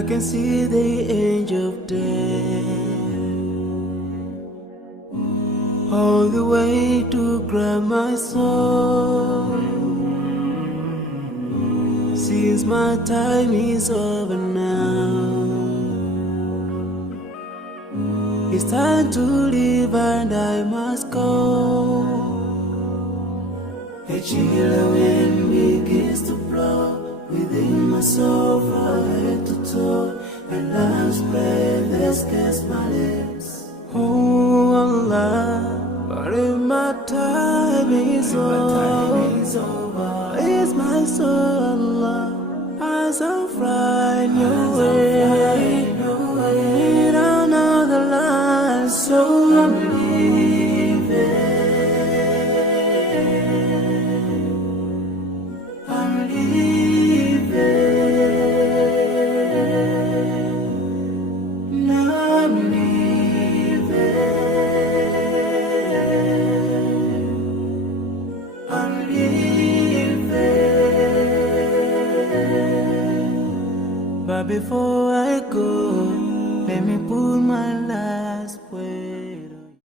I can see the angel of death all the way to grab my soul. Since my time is over now, it's time to leave and I must go. A chilly wind begins to blow within my soul from head to toe, and love's breath escapes my lips. Oh Allah, but if my time is over, it's my soul, Allah, as I'm flying your way, down another line, so I'm leaving. I'm leaving. Now I'm leaving. I'm leaving. But before I go, let me put my last word.